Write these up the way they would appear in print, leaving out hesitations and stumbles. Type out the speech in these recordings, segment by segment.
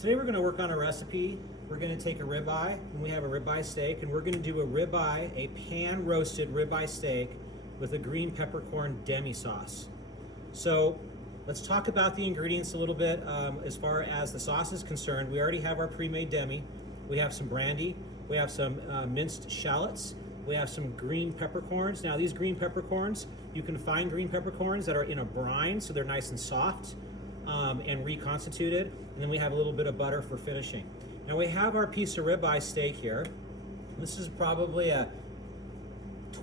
Today we're going to work on a recipe. We're going to take a ribeye, and we have a ribeye steak, and we're going to do a pan-roasted ribeye steak with a green peppercorn demi sauce. So let's talk about the ingredients a little bit. As far as the sauce is concerned, we already have our pre-made demi. We have some brandy. We have some minced shallots. We have some green peppercorns. Now these green peppercorns, you can find green peppercorns that are in a brine, so they're nice and soft and reconstituted. And then we have a little bit of butter for finishing. Now we have our piece of ribeye steak here. This is probably a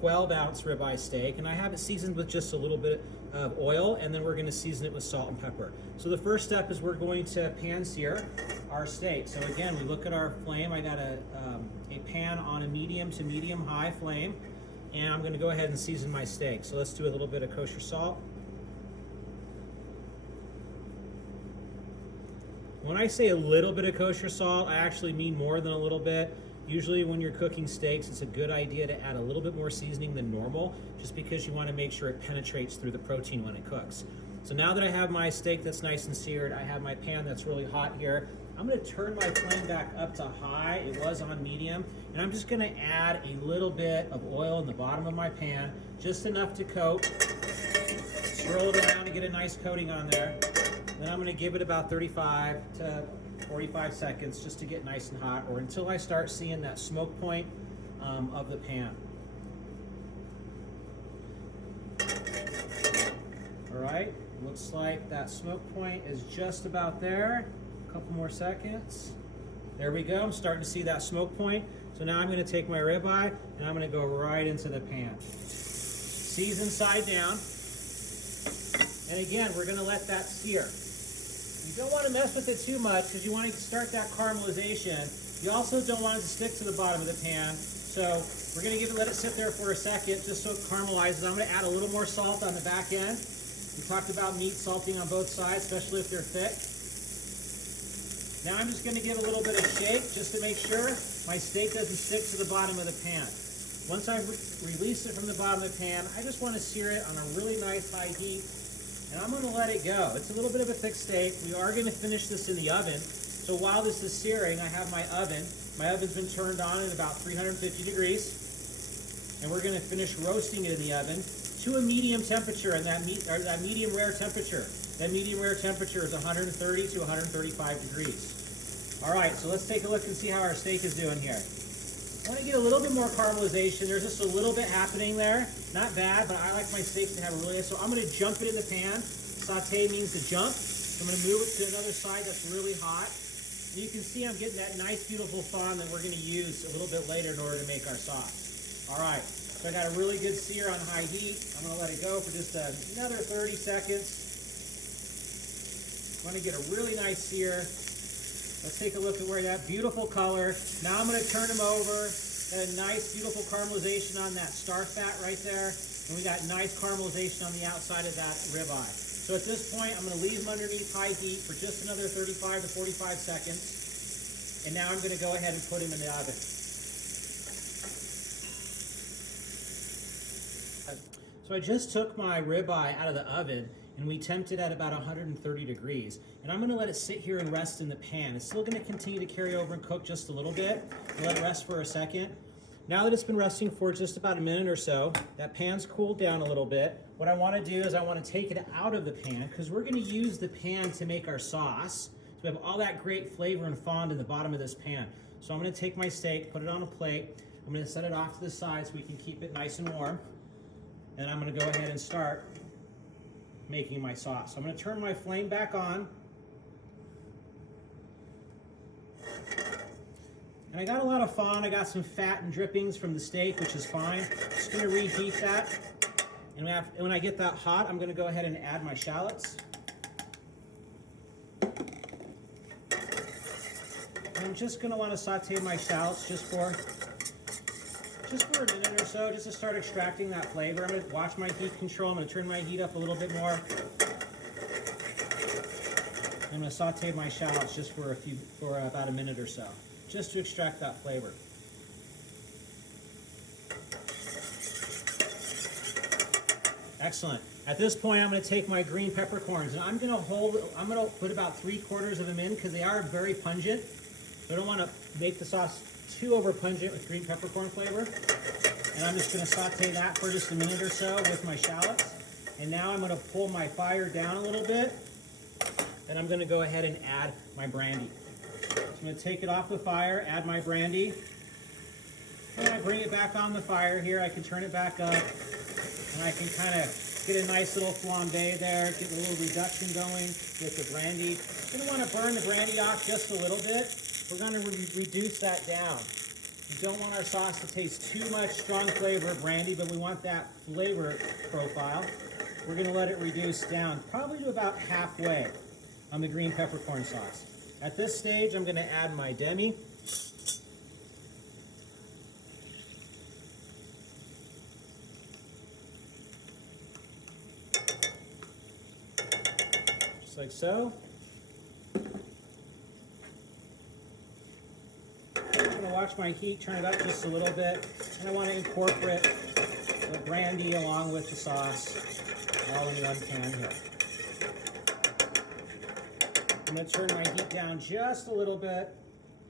12-ounce ribeye steak, and I have it seasoned with just a little bit of oil, and then we're going to season it with salt and pepper. So the first step is we're going to pan sear our steak. So again, we look at our flame. I got a pan on a medium to medium high flame, and I'm going to go ahead and season my steak. So let's do a little bit of kosher salt. When I say a little bit of kosher salt, I actually mean more than a little bit. Usually when you're cooking steaks, it's a good idea to add a little bit more seasoning than normal, just because you want to make sure it penetrates through the protein when it cooks. So now that I have my steak that's nice and seared, I have my pan that's really hot here. I'm going to turn my flame back up to high. It was on medium. And I'm just going to add a little bit of oil in the bottom of my pan, just enough to coat. Swirl it around to get a nice coating on there. Then I'm going to give it about 35 to 45 seconds just to get nice and hot, or until I start seeing that smoke point of the pan. All right, looks like that smoke point is just about there. A couple more seconds. There we go. I'm starting to see that smoke point. So now I'm going to take my ribeye and I'm going to go right into the pan. Season side down. And again, we're going to let that sear. You don't want to mess with it too much because you want to start that caramelization. You also don't want it to stick to the bottom of the pan. So we're going to let it sit there for a second just so it caramelizes. I'm going to add a little more salt on the back end. We talked about meat salting on both sides, especially if they're thick. Now I'm just going to give a little bit of shake just to make sure my steak doesn't stick to the bottom of the pan. Once I release it from the bottom of the pan, I just want to sear it on a really nice high heat. And I'm going to let it go. It's a little bit of a thick steak. We are going to finish this in the oven. So while this is searing, I have my oven. My oven's been turned on at about 350 degrees. And we're going to finish roasting it in the oven to a medium temperature, and that medium rare temperature. That medium rare temperature is 130 to 135 degrees. All right, so let's take a look and see how our steak is doing here. I want to get a little bit more caramelization. There's just a little bit happening there. Not bad, but I like my steaks to have a really, so I'm going to jump it in the pan. Saute means to jump. So I'm going to move it to another side that's really hot. And you can see I'm getting that nice, beautiful fond that we're going to use a little bit later in order to make our sauce. All right, so I got a really good sear on high heat. I'm going to let it go for just another 30 seconds. I'm going to get a really nice sear. Let's take a look at where that beautiful color. Now I'm going to turn them over. Got a nice, beautiful caramelization on that star fat right there. And we got nice caramelization on the outside of that ribeye. So at this point, I'm going to leave them underneath high heat for just another 35 to 45 seconds. And now I'm going to go ahead and put them in the oven. So I just took my ribeye out of the oven, and we temped it at about 130 degrees. And I'm going to let it sit here and rest in the pan. It's still going to continue to carry over and cook just a little bit. Let it rest for a second. Now that it's been resting for just about a minute or so, that pan's cooled down a little bit. What I want to do is I want to take it out of the pan because we're going to use the pan to make our sauce. So we have all that great flavor and fond in the bottom of this pan. So I'm going to take my steak, put it on a plate. I'm going to set it off to the side so we can keep it nice and warm. And I'm going to go ahead and start making my sauce. So I'm going to turn my flame back on. And I got a lot of fond. I got some fat and drippings from the steak, which is fine. Just going to reheat that. And when I get that hot, I'm going to go ahead and add my shallots. And I'm just going to want to saute my shallots just for a minute or so, just to start extracting that flavor. I'm going to watch my heat control. I'm going to turn my heat up a little bit more. I'm going to saute my shallots just for about a minute or so, just to extract that flavor. Excellent. At this point, I'm going to take my green peppercorns and I'm going to put about 3/4 of them in because they are very pungent. I don't want to make the sauce too over pungent with green peppercorn flavor. And I'm just going to saute that for just a minute or so with my shallots. And now I'm going to pull my fire down a little bit. And I'm going to go ahead and add my brandy. So I'm going to take it off the fire, add my brandy. And I bring it back on the fire here. I can turn it back up. And I can kind of get a nice little flambe there, get a little reduction going with the brandy. You're going to want to burn the brandy off just a little bit. We're going to reduce that down. We don't want our sauce to taste too much strong flavor of brandy, but we want that flavor profile. We're going to let it reduce down probably to about halfway on the green peppercorn sauce. At this stage, I'm going to add my demi. Just like so. I'm going to watch my heat, turn it up just a little bit, and I want to incorporate the brandy along with the sauce all in one pan here. I'm going to turn my heat down just a little bit,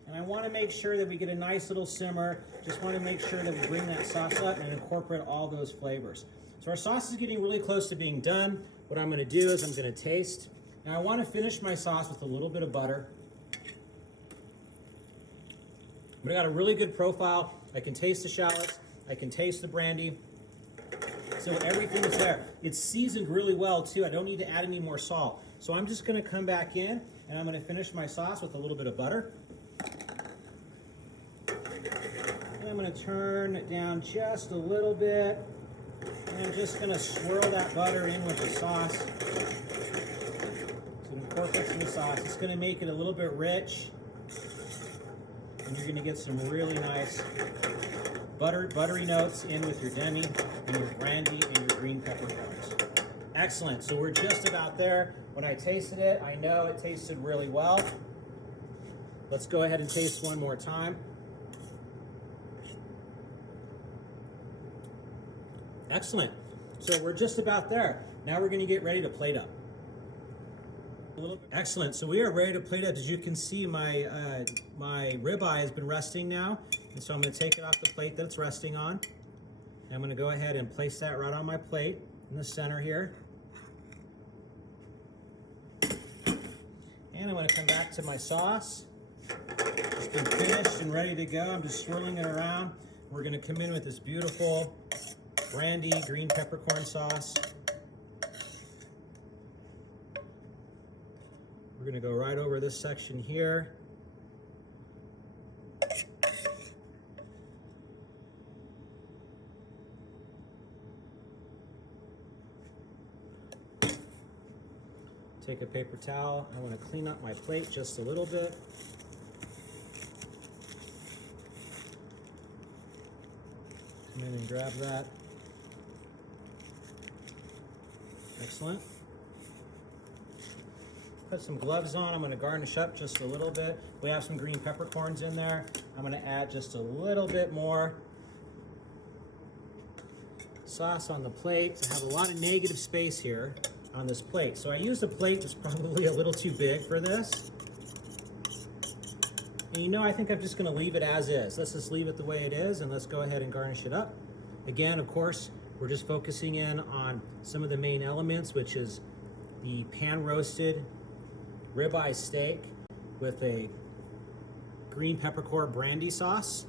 and I want to make sure that we get a nice little simmer. Just want to make sure that we bring that sauce up and incorporate all those flavors. So our sauce is getting really close to being done. What I'm going to do is I'm going to taste. Now I want to finish my sauce with a little bit of butter. But I got a really good profile. I can taste the shallots. I can taste the brandy. So everything is there. It's seasoned really well too. I don't need to add any more salt. So I'm just going to come back in and I'm going to finish my sauce with a little bit of butter. And I'm going to turn it down just a little bit. And I'm just going to swirl that butter in with the sauce. So it incorporates in the sauce. It's going to make it a little bit rich. And you're going to get some really nice buttery notes in with your demi and your brandy and your green peppercorns. Excellent. So we're just about there. When I tasted it, I know it tasted really well. Let's go ahead and taste one more time. Excellent. So we're just about there. Now we're going to get ready to plate up. Excellent. So we are ready to plate up. As you can see, my my ribeye has been resting now, and so I'm going to take it off the plate that it's resting on. And I'm going to go ahead and place that right on my plate in the center here. And I'm going to come back to my sauce. It's been finished and ready to go. I'm just swirling it around. We're going to come in with this beautiful brandy green peppercorn sauce. We're going to go right over this section here. Take a paper towel. I want to clean up my plate just a little bit. Come in and grab that. Excellent. Put some gloves on. I'm going to garnish up just a little bit. We have some green peppercorns in there. I'm going to add just a little bit more sauce on the plate. I have a lot of negative space here on this plate. So I used a plate that's probably a little too big for this. And you know, I think I'm just going to leave it as is. Let's just leave it the way it is and let's go ahead and garnish it up. Again, of course, we're just focusing in on some of the main elements, which is the pan roasted ribeye steak with a green peppercorn brandy sauce.